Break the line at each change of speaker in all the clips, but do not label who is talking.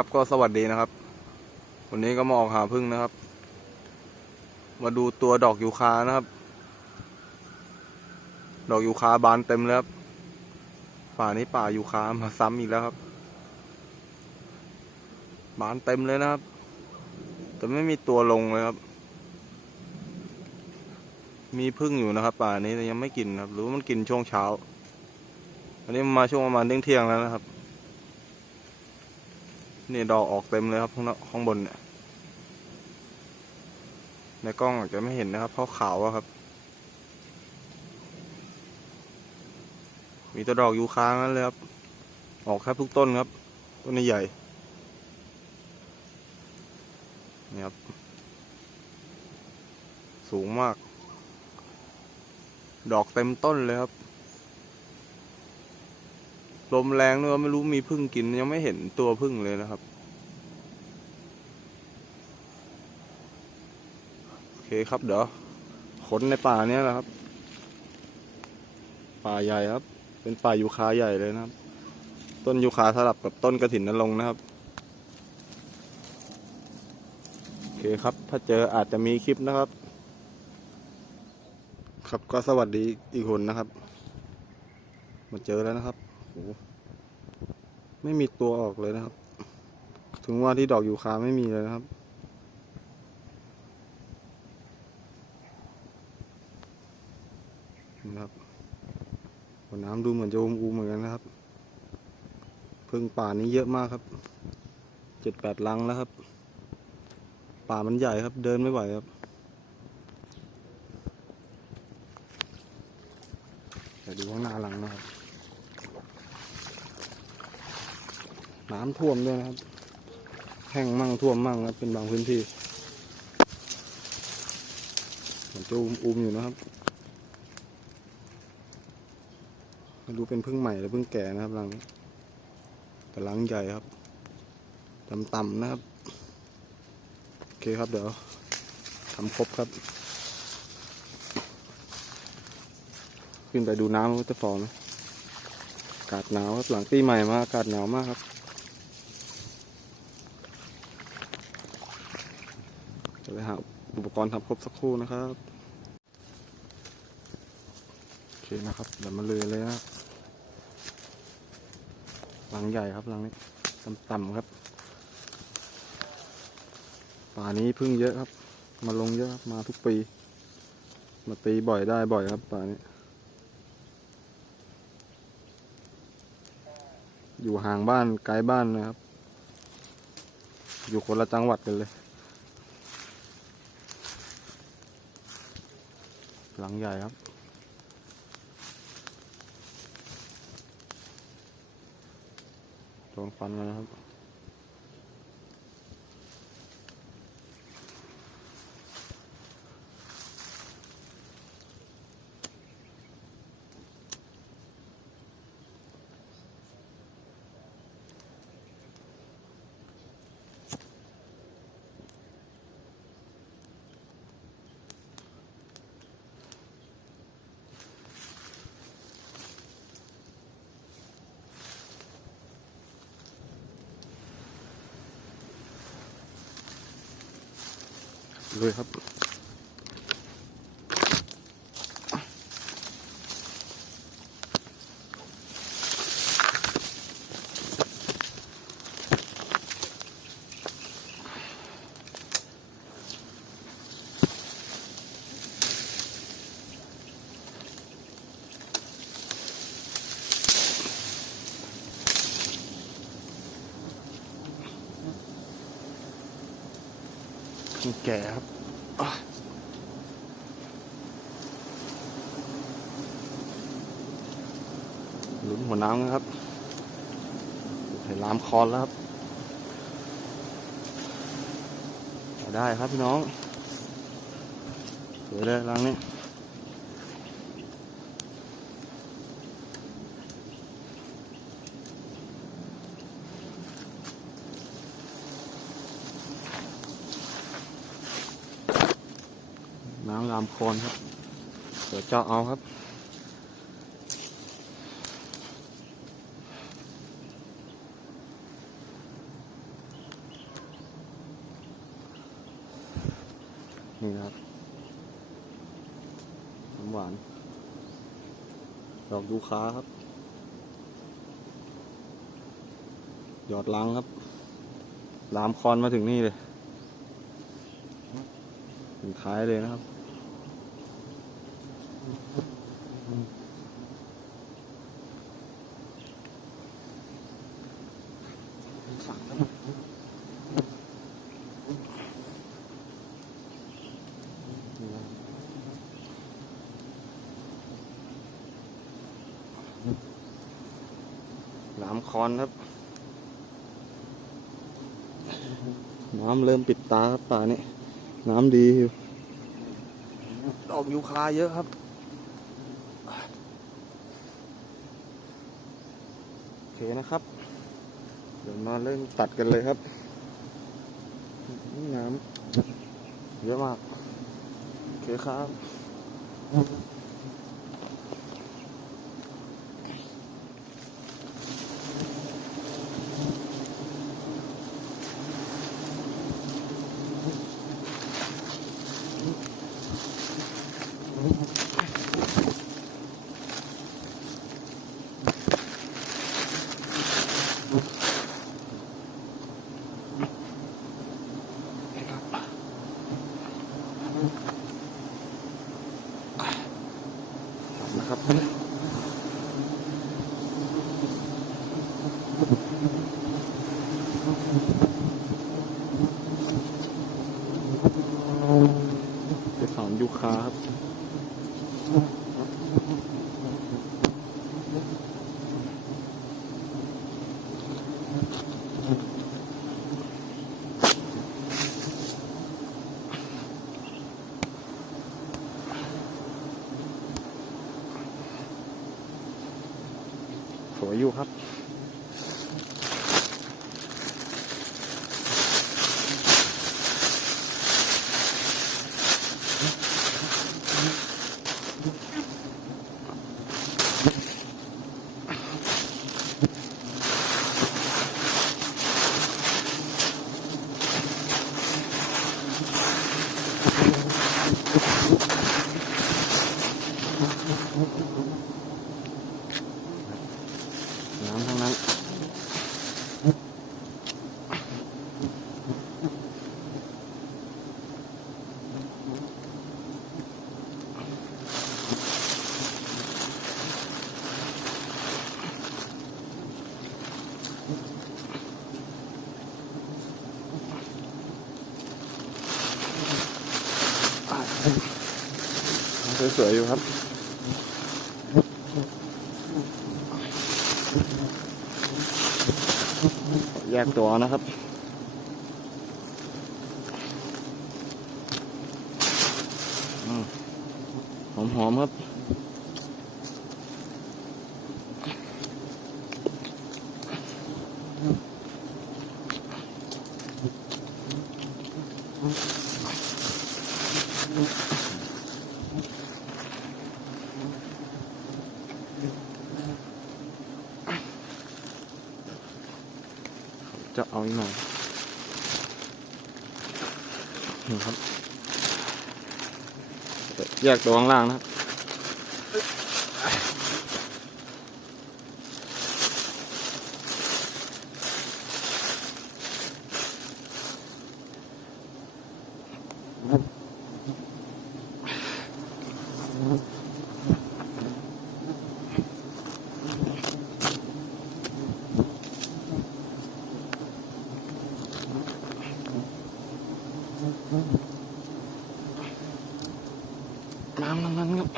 ครับก็สวัสดีนะครับ วันนี้ก็มาออกหาพึ่งนะครับ มาดูตัวดอกยูคานะครับ ดอกยูคาบานเต็มเลยครับ ป่านี้ป่ายูคามาซ้ำอีกแล้วครับ บานเต็มเลยนะครับ แต่ไม่มีตัวลงเลยครับ มีพึ่งอยู่นะครับ ป่านี้แต่ยังไม่กินครับ หรือมันกินช่วงเช้า อันนี้มาช่วงประมาณเที่ยงแล้วนะครับ นี่ดอกออกเต็มเลยครับข้างข้างบนเนี่ยในกล้องอาจจะไม่เห็นนะครับเพราะขาวอะครับ มีแตัวดอกยูคางั้นเลยครับ ออกแค่ทุกต้นครับ ต้นใหญ่นี่ครับ สูงมาก ดอกเต็มต้นเลยครับ ลมแรงด้วยไม่รู้มีพึ่งกินยังไม่เห็นตัวพึ่งเลยนะครับ โอเคครับเดี๋ยวขนในป่าเนี้ยแหละครับ ป่าใหญ่ครับ เป็นป่ายูคาใหญ่เลยนะครับ ต้นยูคาสลับกับต้นกระถินนรงค์นะครับ โอเคครับ ถ้าเจออาจจะมีคลิปนะครับ ครับก็สวัสดีอีกคนนะครับ มาเจอแล้วนะครับ ไม่มีตัวออกเลยนะครับ ถึงว่าที่ดอกอยู่คาไม่มีเลยนะครับ นะครับหัวน้ำดูเหมือนจะอุ้มๆเหมือนกันนะครับพึ่งป่านี้เยอะมากครับ เจ็ดแปดลังแล้วครับ ป่ามันใหญ่ครับ เดินไม่ไหวครับเดี๋ยวดูข้างหน้าหลังนะครับ น้ำท่วมด้วยนะครับ แห้งมั่งท่วมมั่งครับเป็นบางพื้นที่เหมือนจะอุ้มๆอยู่นะครับไม่รู้เป็นพึ่งใหม่หรือพึ่งแก่นะครับรังนี้แต่รังใหญ่ครับต่ำๆนะครับ โอเคครับเดี๋ยวทำครบครับ ขึ้นไปดูน้ำว่าจะฟองไหมอากาศหนาวครับหลังปีใหม่มาอากาศหนาวมากครับ จะไปหาอุปกรณ์ทำครบสักครู่นะครับ โอเคนะครับเดี๋ยวมาเลยเลยนะครับหลังใหญ่ครับหลังนี้ต่ำๆครับ ป่านี้พึ่งเยอะครับ มาลงเยอะครับมาทุกปี มาตีบ่อยได้บ่อยครับป่านี้อยู่ห่างบ้านไกลบ้านนะครับ อยู่คนละจังหวัดกันเลย หลังใหญ่ครับ โดนฟันมานะครับ เลยครับ แก่ครับอะหลุ นหัวน้ำนะครับเห็นลามคอนแล้วครับเอาได้ครับพี่น้องสวยเลยรังนี้น้ำลามคอนครับ เดี๋ยวเจาะเอาครับ นี่นะครับน้ำหวาน ดอกยูคาครับ หยอดล้างครับ ลามคอนมาถึงนี่เลย ถึงท้ายเลยนะครับ ฝังครับนี่นะครับ หลามคอนครับ น้ำเริ่มปิดตาครับป่านี่น้ำดีอยู่ดอกยูคาเยอะครับโอเคนะครับ เดี๋ยวมาเริ่มตัดกันเลยครับนี่น้ำเยอะมาก โอเคครับนะครับ ทั้งนั้น สวยๆอยู่ครับ แยกตัวนะครับอืมหอมๆครับจะ เอาอีกหน่อยนี่ครับแยกตัวข้างล่างนะครับ น้ำทั้งนั้นครับ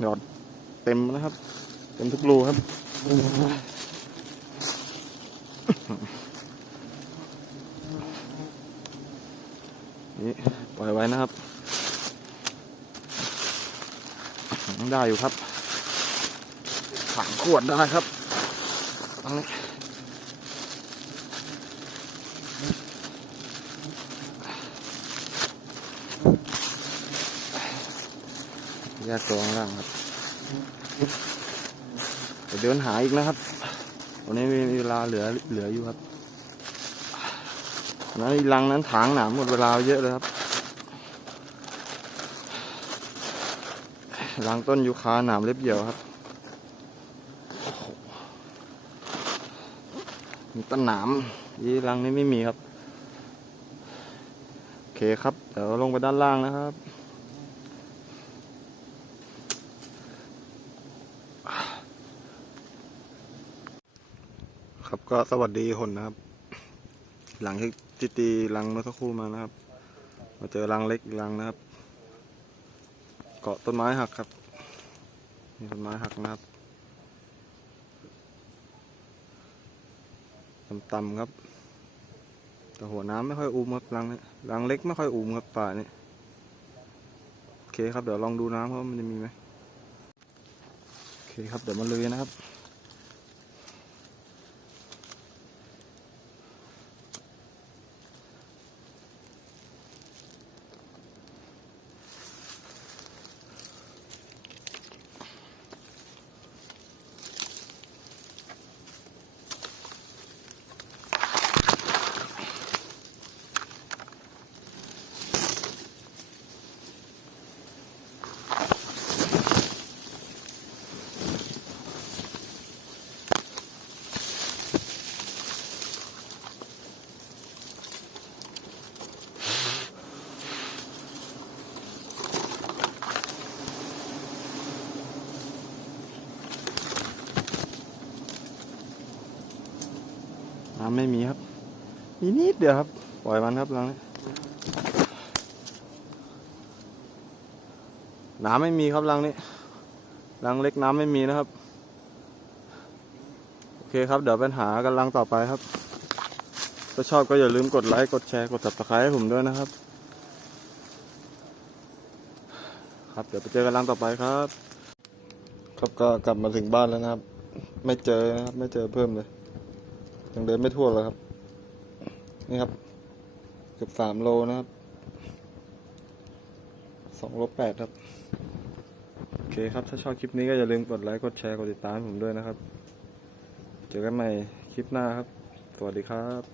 หยอด ต็มนะครับ เต็มทุกรูครับ นี่ปล่อยไว้นะครับ ได้อยู่ครับสามขวดได้ครับอันนี้แยกตัวข้างล่างครับ เดี๋ยวเดินหาอีกนะครับวันนี้มีเวลาเหลือเหลืออยู่ครับนั้นอีรังนั้นถางหนามหมดเวลาเยอะเลยครับรังต้นยูคาหนามเล็บเหี่ยวครับมีต้นหนามยี่รังนี้ไม่มีครับ โอเคครับ เดี๋ยวลงไปด้านล่างนะครับ ครับ ก็สวัสดีคนนะครับ หลังที่ตีรังเมื่อสักครู่มานะครับ มาเจอรังเล็กอีกรังนะครับ เกาะต้นไม้หักครับมีต้นไม้หักนะครับต่ำๆครับ แต่หัวน้ำไม่ค่อยอุ้มครับรังนี้รังเล็กไม่ค่อยอุ้มครับป่านี้โอเคครับเดี๋ยวลองดูน้ำว่ามันจะมีไหมโอเคครับเดี๋ยวมาเลยนะครับ น้ำไม่มีครับมีนิดเดียวครับ ปล่อยมันครับรังนี้น้ำไม่มีครับรังนี้รังเล็กน้ำไม่มีนะครับ โอเคครับ เดี๋ยวเป็นหากันรังต่อไปครับ ถ้าชอบก็อย่าลืมกดไลค์ กดแชร์ กด subscribe ให้ผมด้วยนะครับ ครับเดี๋ยวไปเจอกันรังต่อไปครับ ครับก็กลับมาถึงบ้านแล้วนะครับ ไม่เจอนะครับ ไม่เจอเพิ่มเลย ยังเดินไม่ทั่วเลยครับ นี่ครับ เกือบสามโลนะครับสองโลแปดครับ โอเคครับ ถ้าชอบคลิปนี้ก็อย่าลืมกดไลค์ กดแชร์ กดติดตามผมด้วยนะครับ เจอกันใหม่คลิปหน้าครับ สวัสดีครับ